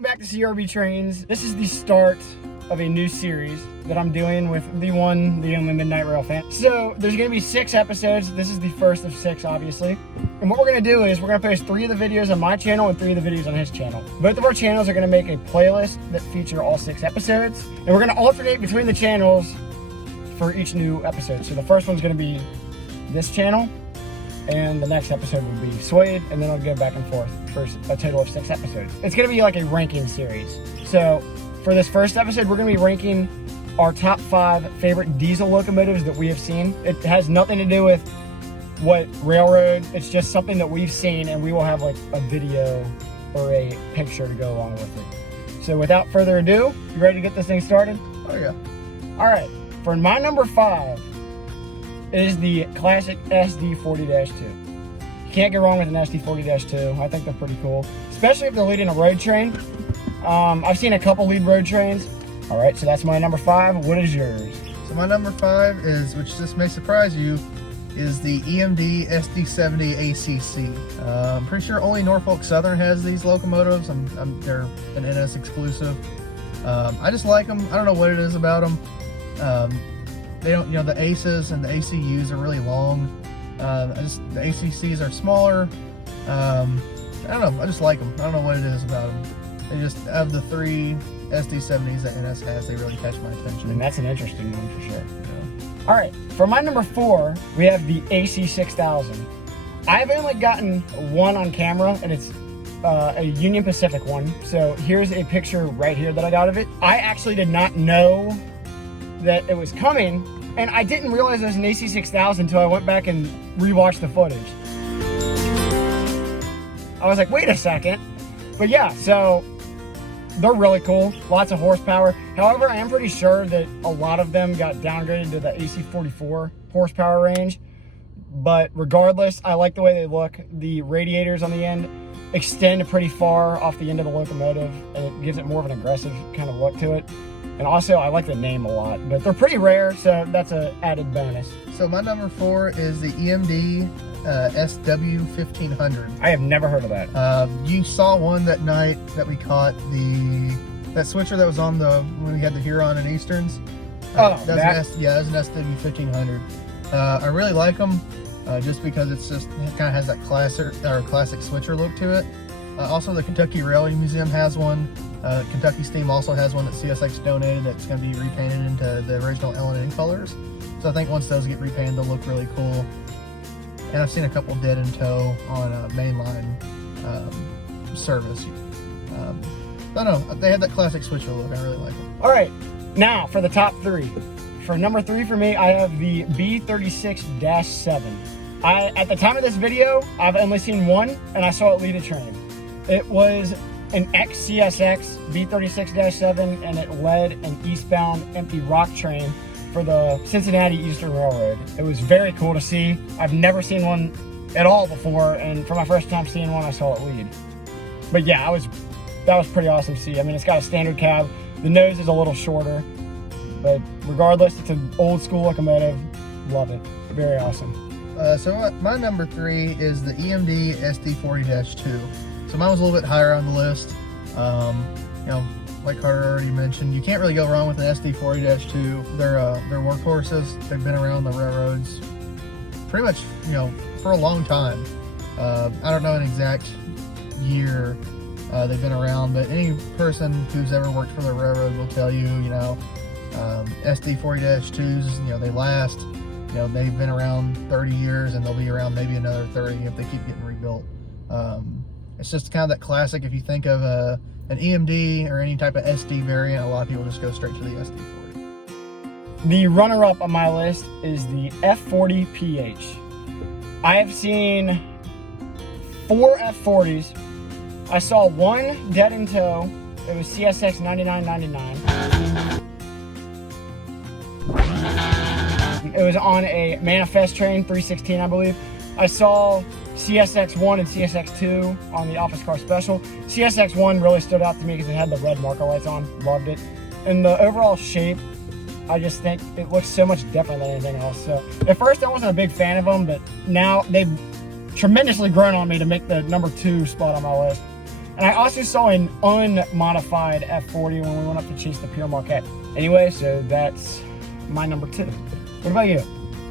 Welcome back to CRBTrains. This is the start of a new series that I'm doing with the only Midnight Railfan. So there's going to be 6 episodes. This is the first of 6, obviously. And what we're going to do is we're going to post 3 of the videos on my channel and 3 of the videos on his channel. Both of our channels are going to make a playlist that feature all 6 episodes. And we're going to alternate between the channels for each new episode. So the first one's going to be this channel, and the next episode will be Suede, and then I'll go back and forth for a total of 6 episodes. It's going to be like a ranking series. So for this first episode, we're going to be ranking our top 5 favorite diesel locomotives that we have seen. It has nothing to do with what railroad, it's just something that we've seen, and we will have like a video or a picture to go along with it. So without further ado, you ready to get this thing started? Oh yeah. All right, for my number 5 is the classic SD40-2. You can't go wrong with an SD40-2. I think they're pretty cool, especially if they're leading a road train. I've seen a couple lead road trains. All right, so that's my number 5. What is yours? So my number 5 is, which this may surprise you, is the Emd Sd75m ACC. I'm pretty sure only Norfolk Southern has these locomotives. They're an NS exclusive. I just like them. I don't know what it is about them. They don't, the ACEs and the ACUs are really long. The ACCs are smaller. I don't know. I just like them. I don't know what it is about them. They just, of the 3 SD70s that NS has, they really catch my attention. And that's an interesting one for sure. Yeah. All right, for my number 4, we have the AC6000. I've only gotten one on camera, and it's a Union Pacific one. So here's a picture right here that I got of it. I actually did not know that it was coming, and I didn't realize it was an AC6000 until I went back and rewatched the footage. I was like, wait a second. But yeah, so they're really cool, lots of horsepower. However, I am pretty sure that a lot of them got downgraded to the AC44 horsepower range. But regardless, I like the way they look. The radiators on the end extend pretty far off the end of the locomotive, and it gives it more of an aggressive kind of look to it. And also, I like the name a lot, but they're pretty rare, so that's an added bonus. So my number 4 is the Emd Sd1500. I have never heard of that. You saw one that night that we caught, that switcher that was on when we had the Huron and Easterns. That was an Sd1500. I really like them, just because it kind of has that classic switcher look to it. Also, the Kentucky Railway Museum has one. Kentucky Steam also has one that CSX donated that's going to be repainted into the original L&N colors. So I think once those get repainted, they'll look really cool. And I've seen a couple dead in tow on mainline service. I don't know, they have that classic switcher look. I really like them. All right, now for the top 3. For number 3 for me, I have the B36-7. At the time of this video, I've only seen one, and I saw it lead a train. It was an ex-CSX B36-7, and it led an eastbound empty rock train for the Cincinnati Eastern Railroad. It was very cool to see. I've never seen one at all before, and for my first time seeing one, I saw it lead. But yeah, that was pretty awesome to see. I mean, it's got a standard cab. The nose is a little shorter, but regardless, it's an old school locomotive. Love it. Very awesome. So my number 3 is the Emd Sd40-2. So mine was a little bit higher on the list. Like Carter already mentioned, you can't really go wrong with an SD40-2. They're workhorses. They've been around the railroads pretty much, for a long time. I don't know an exact year they've been around, but any person who's ever worked for the railroad will tell you, SD40-2s, they last. They've been around 30 years, and they'll be around maybe another 30 if they keep getting rebuilt. It's just kind of that classic. If you think of an EMD or any type of SD variant, a lot of people just go straight to the SD40. The runner-up on my list is the F40PH. I have seen 4 F40s. I saw one dead in tow. It was CSX 9999. It was on a manifest train, 316, I believe. I saw CSX1 and CSX2 on the office car special. CSX1 really stood out to me because it had the red marker lights on. Loved it. And the overall shape, I just think it looks so much different than anything else. So at first I wasn't a big fan of them, but now they've tremendously grown on me to make the number 2 spot on my list. And I also saw an unmodified F40 when we went up to chase the Pure Marquette. Anyway, so that's my number 2. What about you?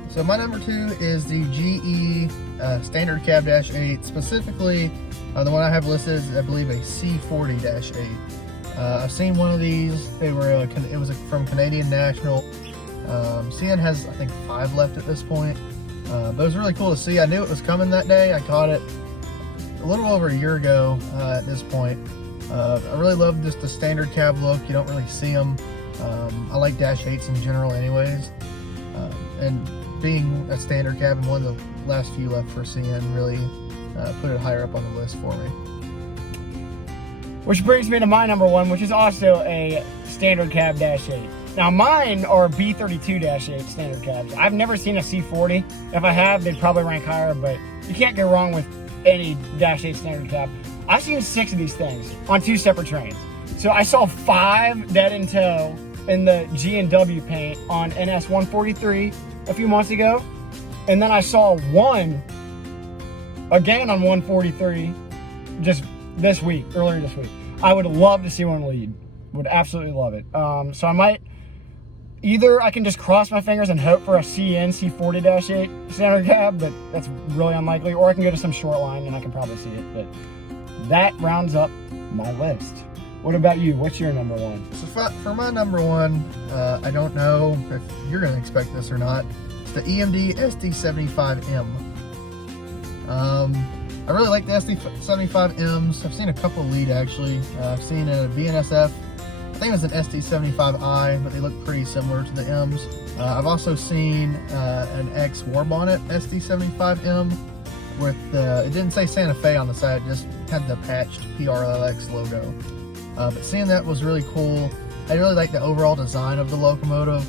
So my number 2 is the GE Standard Cab -8, specifically the one I have listed is, I believe, a C40-8. I've seen one of these. It was from Canadian National. CN has, I think, 5 left at this point. But it was really cool to see. I knew it was coming that day. I caught it a little over a year ago at this point. I really love just the standard cab look. You don't really see them. I like -8s in general anyways. And being a standard cab and one of the last few left for CN really put it higher up on the list for me. Which brings me to my number 1, which is also a standard cab -8. Now mine are B32-8 standard cabs. I've never seen a C40. If I have, they'd probably rank higher, but you can't go wrong with any -8 standard cab. I've seen 6 of these things on 2 separate trains. So I saw 5 dead in tow in the G&W paint on NS 143 a few months ago. And then I saw 1 again on 143 just this week, earlier this week. I would love to see one lead. Would absolutely love it. So I might, either I can just cross my fingers and hope for a CN C40-8 standard cab, but that's really unlikely, or I can go to some short line and I can probably see it. But that rounds up my list. What about you? What's your number 1? So for my number 1, I don't know if you're going to expect this or not. It's the Emd Sd75m. I really like the SD75Ms. I've seen a couple lead actually. I've seen a BNSF. I think it was an SD75i, but they look pretty similar to the M's. I've also seen an X War Bonnet SD75M with it didn't say Santa Fe on the side, it just had the patched PRLX logo. But seeing that was really cool. I really like the overall design of the locomotive,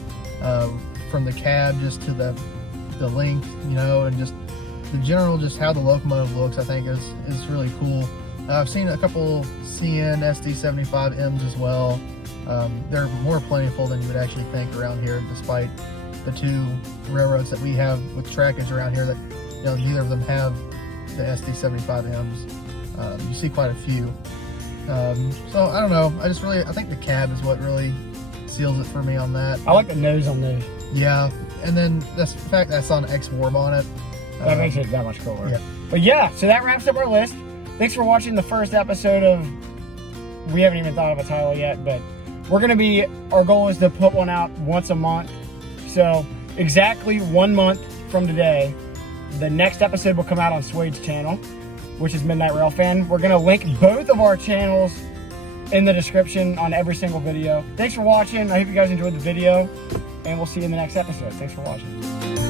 from the cab just to the length, you know, and just the general, just how the locomotive looks, I think is really cool. I've seen a couple CN SD75Ms as well. They're more plentiful than you would actually think around here, despite the 2 railroads that we have with trackage around here that, you know, neither of them have the SD75Ms. You see quite a few. So I don't know. I think the cab is what really seals it for me on that. I like the nose on those. Yeah, and then the fact that I saw an X War Bonnet. That makes it that much cooler. Yeah. But yeah, so that wraps up our list. Thanks for watching the first episode of, we haven't even thought of a title yet, but our goal is to put one out once a month. So exactly 1 month from today, the next episode will come out on Swade's channel, which is Midnight Railfan. We're gonna link both of our channels in the description on every single video. Thanks for watching. I hope you guys enjoyed the video, and we'll see you in the next episode. Thanks for watching.